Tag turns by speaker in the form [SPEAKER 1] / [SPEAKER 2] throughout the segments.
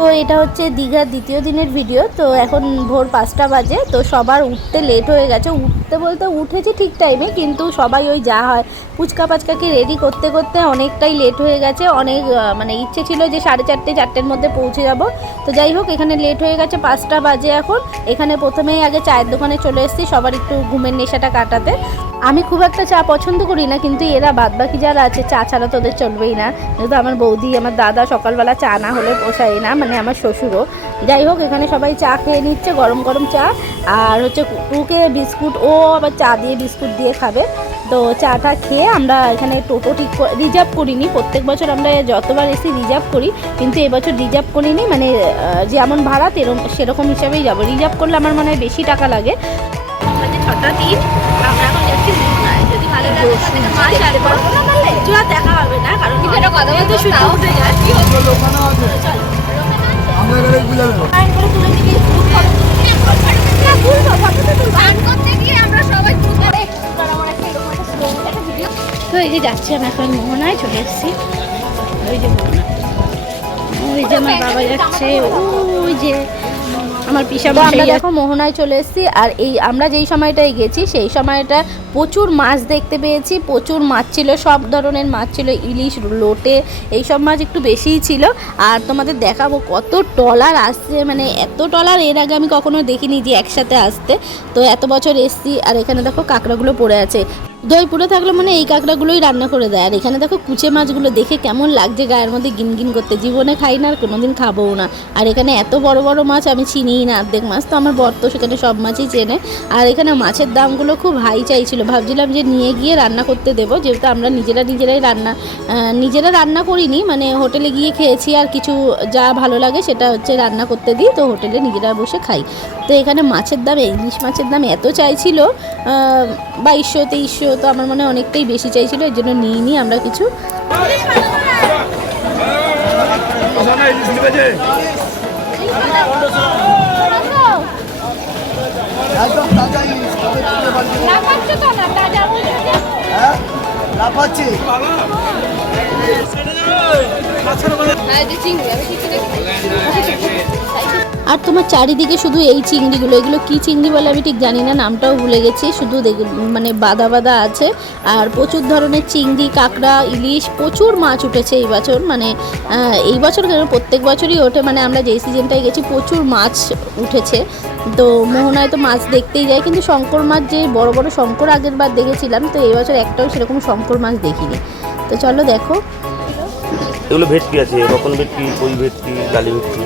[SPEAKER 1] তো এটা হচ্ছে দীঘার দ্বিতীয় দিনের ভিডিও তো এখন ভোর পাঁচটা বাজে, তো সবার উঠতে লেট হয়ে গেছে। উঠতে বলতে উঠেছি ঠিক টাইমে কিন্তু সবাই ওই যা হয় পুচকা পাচকাকে রেডি করতে করতে অনেকটাই লেট হয়ে গেছে। অনেক মানে ইচ্ছে ছিল যে সাড়ে চারটে, চারটের মধ্যে পৌঁছে যাব। তো যাই হোক, এখানে লেট হয়ে গেছে পাঁচটা বাজে এখন। এখানে প্রথমেই আগে চায়ের দোকানে চলে এসেছি, সবার একটু ঘুমের নেশাটা কাটাতে। আমি খুব একটা চা পছন্দ করি না, কিন্তু এরা বাদবাকি যারা আছে, চা ছাড়া তো ওদের চলবেই না। যেহেতু আমার বৌদি, আমার দাদা সকালবেলা চা না হলে পোষায় না মানে আমার শ্বশুরও। যাই হোক, এখানে সবাই চা খেয়ে নিচ্ছে, গরম গরম চা। আর হচ্ছে টুকে বিস্কুট, ও আবার চা দিয়ে বিস্কুট দিয়ে খাবে। তো চাটা খেয়ে আমরা এখানে টোটো ঠিক রিজার্ভ করিনি। প্রত্যেক বছর আমরা যতবার এসে রিজার্ভ করি, কিন্তু এবছর রিজার্ভ করিনি মানে যেমন ভাড়া, তেরম, সেরকম হিসাবেই যাব। রিজার্ভ করলে আমার মনে হয় বেশি টাকা লাগে। ছটা দিন আমরা এখন যাচ্ছি মুন্নায় যদি ভালো দেখা হবে না কারণ
[SPEAKER 2] কথা বলতে
[SPEAKER 1] যায়। তো এই যে যাচ্ছি আমি এখন মোহনায় চলে এসেছি। ওই যে মোহনা ওই যে আমার বাবা যাচ্ছে। ওই যে আমার পিসা আমরা দেখো মোহনায় চলে এসেছি আর এই আমরা যেই সময়টায় গেছি সেই সময়টা প্রচুর মাছ দেখতে পেয়েছি প্রচুর মাছ ছিল সব ধরনের মাছ ছিল ইলিশ লোটে এইসব মাছ একটু বেশিই ছিল। আর তোমাদের দেখাবো কত টলার আসছে মানে এত টলার এর আগে আমি কখনো দেখিনি যে একসাথে আসতে। তো এত বছর এসছি আর এখানে দেখো কাঁকড়াগুলো পড়ে আছে। দই পুরো থাকলে মানে এই কাঁকড়াগুলোই রান্না করে দেয়। আর এখানে দেখো কুচে মাছগুলো দেখে কেমন লাগছে, গায়ের মধ্যে গিনগিন করতে। জীবনে খাই না আর কোনোদিন খাবোও না। আর এখানে এত বড় বড় মাছ আমি চিনিই না। অর্ধেক মাছ তো আমার বর তো সেখানে সব মাছই চেনে। আর এখানে মাছের দামগুলো খুব হাই চাইছিল। ভাবছিলাম যে নিয়ে গিয়ে রান্না করতে দেবো। যেহেতু আমরা নিজেরা নিজেরাই রান্না নিজেরা রান্না করিনি। মানে হোটেলে গিয়ে খেয়েছি আর কিছু যা ভালো লাগে সেটা হচ্ছে রান্না করতে দিই। তো হোটেলে নিজেরা বসে খাই। তো এখানে মাছের দাম, ইলিশ মাছের দাম এত চাইছিল বাইশশো, তেইশশো তো আমার মনে অনেকটাই বেশি চাইছিল, এর জন্য নিয়ে নিই আমরা কিছু।
[SPEAKER 3] হ্যাঁ
[SPEAKER 2] চিংড়ি, আমি
[SPEAKER 1] আর তোমার চারিদিকে শুধু এই চিংড়িগুলো, এগুলো কি চিংড়ি বলে আমি ঠিক জানি না, নামটাও ভুলে গেছি। শুধু মানে বাদা বাদা আছে। আর প্রচুর ধরনের চিংড়ি, কাঁকড়া, ইলিশ, প্রচুর মাছ উঠেছে এই বছর। মানে এই বছর কেন, প্রত্যেক বছরই ওঠে। মানে আমরা যেই সিজনটায় গেছি, প্রচুর মাছ উঠেছে। তো মোহনায় তো মাছ দেখতেই যায়। কিন্তু শঙ্কর মাছ যে, বড় বড় শঙ্কর আগের বার দেখেছিলাম, তো এই বছর একটাও সেরকম শঙ্কর মাছ দেখিনি। তো চলো দেখো।
[SPEAKER 4] এগুলো ভেটকি আছে রকম ভেটকি কই ভেটকি ভেটকি।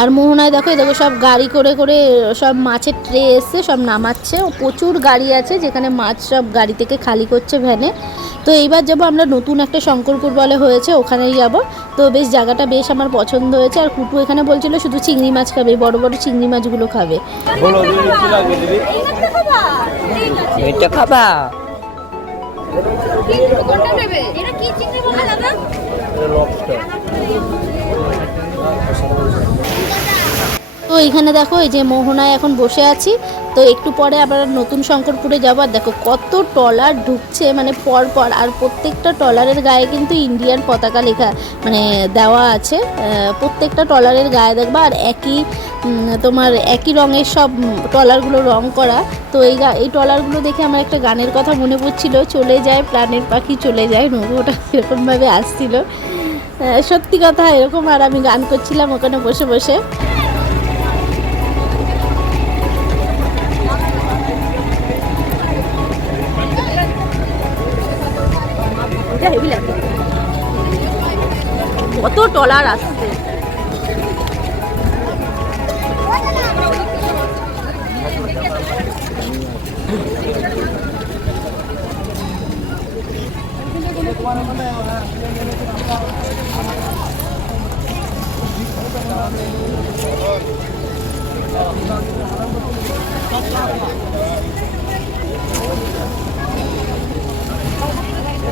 [SPEAKER 1] আর মোহনায় দেখো দেখো সব গাড়ি করে করে, সব মাছের ট্রে এসছে, সব নামাচ্ছে। প্রচুর গাড়ি আছে, যেখানে মাছ সব গাড়ি থেকে খালি করছে ভ্যানে তো এইবার যাব আমরা নতুন একটা শঙ্করপুর বলে হয়েছে ওখানেই যাব। তো বেশ জায়গাটা বেশ আমার পছন্দ হয়েছে। আর কুটু এখানে বলছিল শুধু চিংড়ি মাছ খাবে বড় বড় চিংড়ি মাছগুলো খাবে।
[SPEAKER 5] এটা খাবা
[SPEAKER 2] কোনটা নেবে এটা কি চিংড়ি বলে দাদা
[SPEAKER 1] তো এখানে দেখো এই যে মোহনায় এখন বসে আছি। তো একটু পরে আবার নতুন শঙ্করপুরে যাব। আর দেখো কত টলার ঢুকছে মানে পর পর আর প্রত্যেকটা টলারের গায়ে কিন্তু ইন্ডিয়ান পতাকা লেখা মানে দেওয়া আছে। প্রত্যেকটা টলারের গায়ে দেখবা, আর একই তোমার একই রঙের সব টলারগুলো রং করা। তো এই গা- এই টলারগুলো দেখে আমার একটা গানের কথা মনে পড়ছিল, চলে যায় প্রাণের পাখি, চলে যায় নৌকোটা এরকমভাবে আসছিল। সত্যি কথা এরকম, আর আমি গান করছিলাম ওখানে বসে বসে। এটা হেভি লাগছে কত টলার আসছে Thank you.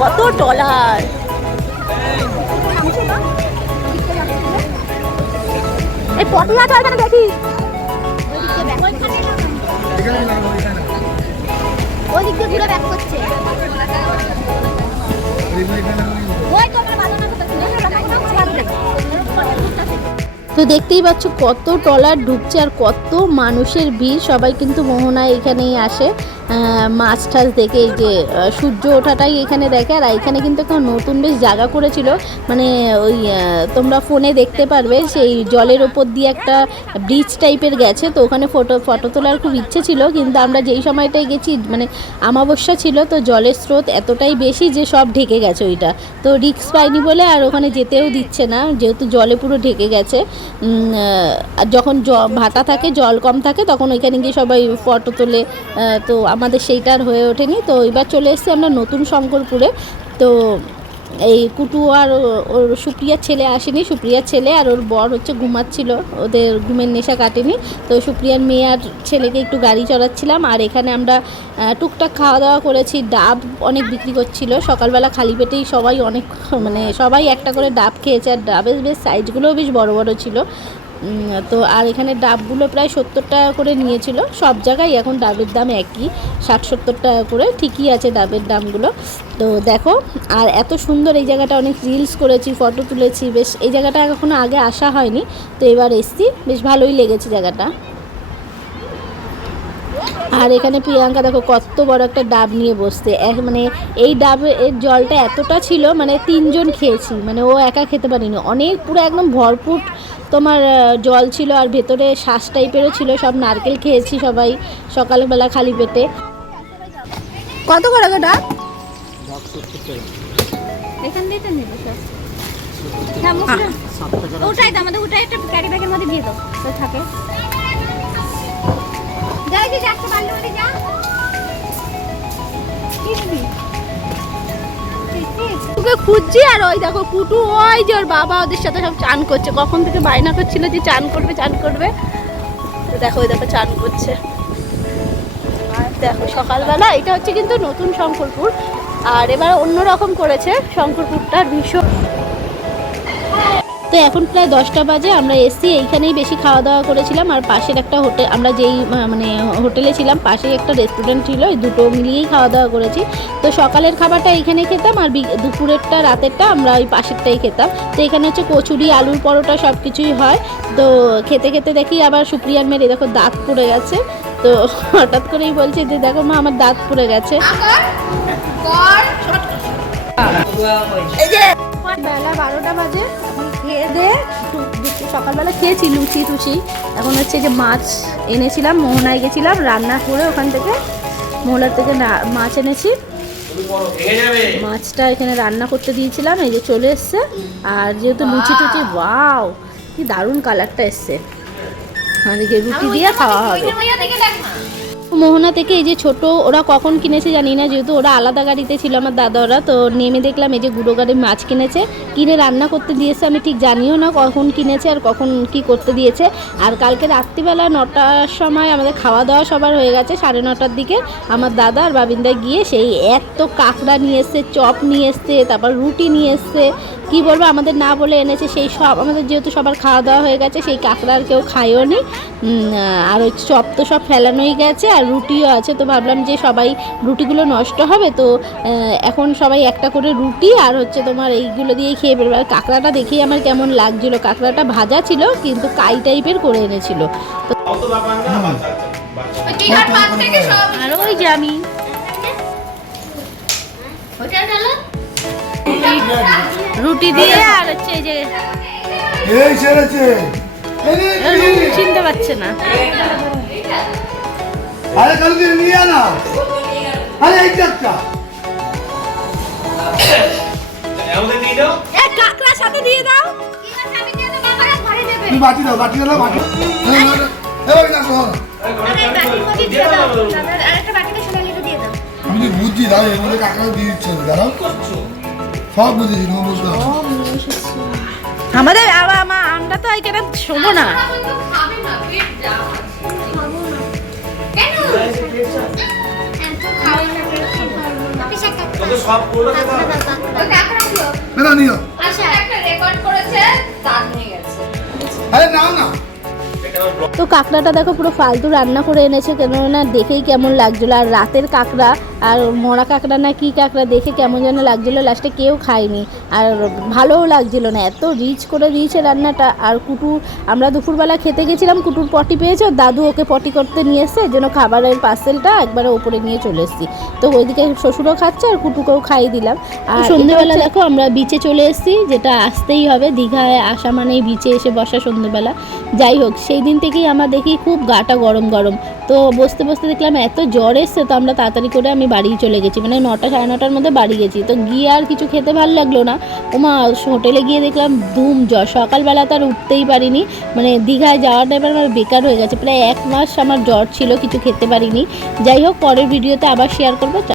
[SPEAKER 1] কত ডলার এই আছে ওখানে দেখি? তো দেখতেই পাচ্ছ কত টলার ঢুকছে আর কত মানুষের ভিড়। সবাই কিন্তু মোহনায় এখানেই আসে। মাছ টাছ দেখে এই যে সূর্য ওঠাটাই এখানে দেখে, আর এখানে কিন্তু একটা নতুন বেশ জায়গা করেছিল। মানে ওই তোমরা ফোনে দেখতে পারবে, সেই জলের ওপর দিয়ে একটা ব্রিজ টাইপের গেছে, তো ওখানে ফটো ফটো তোলার খুব ইচ্ছে ছিল, কিন্তু আমরা যেই সময়টায় গেছি মানে আমাবস্যা ছিল, তো জলের স্রোত এতটাই বেশি যে সব ঢেকে গেছে ওইটা। তো রিক্স পাইনি বলে আর ওখানে যেতেও দিচ্ছে না, যেহেতু জলে পুরো ঢেকে গেছে। আর যখন ভাটা থাকে, জল কম থাকে, তখন ওইখানে গিয়ে সবাই ফটো তোলে তো আমাদের সেইটা আর হয়ে ওঠেনি। তো এবার চলে এসেছি আমরা নতুন শঙ্করপুরে। তো এই কুটু আর ওর সুপ্রিয়ার ছেলে আসেনি। সুপ্রিয়ার ছেলে আর ওর বর হচ্ছে ঘুমাচ্ছিল। ওদের ঘুমের নেশা কাটেনি। তো সুপ্রিয়ার মেয়ে আর ছেলেকে একটু গাড়ি চড়াচ্ছিলাম। আর এখানে আমরা টুকটাক খাওয়া দাওয়া করেছি। ডাব অনেক বিক্রি করছিল। সকালবেলা খালি পেটেই সবাই অনেক মানে সবাই একটা করে ডাব খেয়েছে। আর ডাবের বেশ সাইজগুলোও বেশ বড় বড় ছিল। তো আর এখানে ডাবগুলো প্রায় সত্তর টাকা করে নিয়েছিল। সব জায়গায় এখন ডাবের দাম একই, ষাট, সত্তর টাকা করে ঠিকই আছে ডাবের দামগুলো। তো দেখো, আর এত সুন্দর এই জায়গাটা অনেক রিলস করেছি ফটো তুলেছি, বেশ এই জায়গাটা এখনও আগে আসা হয়নি। তো এবার এসছি, বেশ ভালোই লেগেছে জায়গাটা। আর এখানে প্রিয়াঙ্কা দেখো, কত বড় একটা ডাব নিয়ে বসতে মানে এই ডাবের জলটা এতটা ছিল মানে তিনজন খেয়েছি মানে ও একা খেতে পারিনি। অনেক, পুরো একদম ভরপুর তোমার জল ছিল আর ভেতরে শ্বাস টাইপেরও ছিল সব নারকেল খেয়েছি সবাই সকালবেলা খালি পেটে। কত করে গো
[SPEAKER 2] এখান দিয়ে তো নেবে সব। ওটাই তো আমাদের ওটাই একটা ক্যারি ব্যাগের মধ্যে দিয়ে দাও। তো থাকে। যাই যে যাচ্ছে পারলে ওটা যা। কি দিবি
[SPEAKER 1] ওকে খুঁজছি আর ওই দেখো কুটু, ওই যে ওর বাবা ওদের সাথে সব চান করছে। কখন থেকে বায়না করছিল যে চান করবে চান করবে। দেখো, ওই দেখো চান করছে। আর দেখো, সকালবেলা এটা হচ্ছে কিন্তু নতুন শঙ্করপুর। আর এবার অন্যরকম করেছে শঙ্করপুরটা ভীষণ এখন প্রায় দশটা বাজে আমরা এসছি এইখানেই বেশি খাওয়া দাওয়া করেছিলাম আর পাশের একটা হোটেল আমরা যেই মানে হোটেলে ছিলাম পাশেই একটা রেস্টুরেন্ট ছিল ওই দুটো মিলিয়েই খাওয়া দাওয়া করেছি। তো সকালের খাবারটা এইখানে খেতাম আর বি- দুপুরেরটা রাতেরটা আমরা ওই পাশেরটাই খেতাম। তো এখানে হচ্ছে কচুরি আলুর পরোটা সব কিছুই হয়। তো খেতে খেতে দেখি আবার সুপ্রিয়ার মেরে দেখো দাঁত পড়ে গেছে। তো হঠাৎ করেই বলছে যে দেখো মা আমার দাঁত পড়ে গেছে। বেলা বারোটা বাজে। খেয়ে দে। একটু সকালবেলা খেয়েছি লুচি টুচি। এখন হচ্ছে যে মাছ এনেছিলাম মোহনায় গেছিলাম রান্না করে ওখান থেকে মোহনার থেকে না- মাছ এনেছি। মাছটা এখানে রান্না করতে দিয়েছিলাম এই যে চলে এসছে। আর যেহেতু লুচি টুচি ওয়াও কি দারুণ কালারটা এসছে। আর এই রুটি দিয়ে খাওয়া হবে। মোহনা থেকে এই যে ছোট, ওরা কখন কিনেছে জানি না, যেহেতু ওরা আলাদা গাড়িতে ছিল আমার দাদা ওরা তো নেমে দেখলাম এই যে গুঁড়ো গাড়ি মাছ কিনেছে। কিনে রান্না করতে দিয়েছে, আমি ঠিক জানিও না কখন কিনেছে আর কখন কি করতে দিয়েছে। আর কালকে রাত্রিবেলা নটার সময় আমাদের খাওয়া দাওয়া সবার হয়ে গেছে, সাড়ে নটার দিকে আমার দাদা আর বাবিন্দা গিয়ে সেই এত কাঁকড়া নিয়ে এসছে, চপ নিয়ে এসছে, তারপর রুটি নিয়ে এসছে কি বলব আমাদের না বলে এনেছে সেই সব আমাদের যেহেতু সবার খাওয়া দাওয়া হয়ে গেছে সেই কাঁকড়া আর কেউ খায়ও নি। আর ওই চপ তো সব ফেলানোই গেছে আর রুটিও আছে। তো ভাবলাম যে সবাই রুটিগুলো নষ্ট হবে তো এখন সবাই একটা করে রুটি আর হচ্ছে তোমার এইগুলো দিয়েই খেয়ে বেরোবে। আর কাঁকড়াটা দেখেই আমার কেমন লাগছিল। কাঁকড়াটা ভাজা ছিল কিন্তু কাই টাইপের করে এনেছিল। তো আর ওই যে আমি। রুটি দিয়ে আর হচ্ছে এই যে
[SPEAKER 3] এই ছেড়েছে।
[SPEAKER 1] চিনতে পারছে না
[SPEAKER 3] আরে কালকে নিয়ে আনা আরে এই
[SPEAKER 1] সাথে দিয়ে দাও
[SPEAKER 3] বাটি দাও বাটি দাও বাটি আমি তো বুঝছি দাও এর মধ্যে কাকা দিয়ে দিচ্ছে দাঁড়াও সব তুমি বুঝতে
[SPEAKER 1] আমাদের আবার মা আমরা তো এখানে শোবো না।
[SPEAKER 3] না না। নিও আরে নাও না।
[SPEAKER 1] তো কাঁকড়াটা দেখো পুরো ফালতু রান্না করে এনেছে কেননা দেখেই কেমন লাগছিল। আর রাতের কাঁকড়া আর মরা কাঁকড়া না কি কাঁকড়া দেখে কেমন যেন লাগছিল লাস্টে কেউ খায়নি। আর ভালোও লাগছিল না এত রিচ করে দিয়েছে রান্নাটা। আর কুটু আমরা দুপুরবেলা খেতে গেছিলাম কুটুর পটি পেয়েছে দাদু ওকে পটি করতে নিয়ে এসছে যেন খাবারের পার্সেলটা একবারে ওপরে নিয়ে চলে এসেছি। তো ওইদিকে শ্বশুরও খাচ্ছে আর কুটুকেও খাইয়ে দিলাম। আর সন্ধ্যেবেলা দেখো আমরা বিচে চলে এসেছি যেটা আসতেই হবে দীঘায় আসা মানেই বিচে এসে বসা সন্ধ্যেবেলা। যাই হোক সেই দিন থেকেই আমার দেখি খুব গাটা গরম গরম। তো বসতে বসতে দেখলাম এত জ্বর এসছে তো আমরা তাড়াতাড়ি করে আমি বাড়ি চলে গেছি মানে নটা সাড়ে নটার মধ্যে বাড়ি গেছি। তো গিয়ে আর কিছু খেতে ভালো লাগল না। ওমা, হোটেলে গিয়ে দেখলাম ধুম জ্বর। সকালবেলা তো আর উঠতেই পারিনি। মানে দীঘায় যাওয়াটা এবার আমার বেকার হয়ে গেছে। প্রায় এক মাস আমার জ্বর ছিল, কিছু খেতে পারিনি। যাই হোক, পরের ভিডিওতে আবার শেয়ার করব।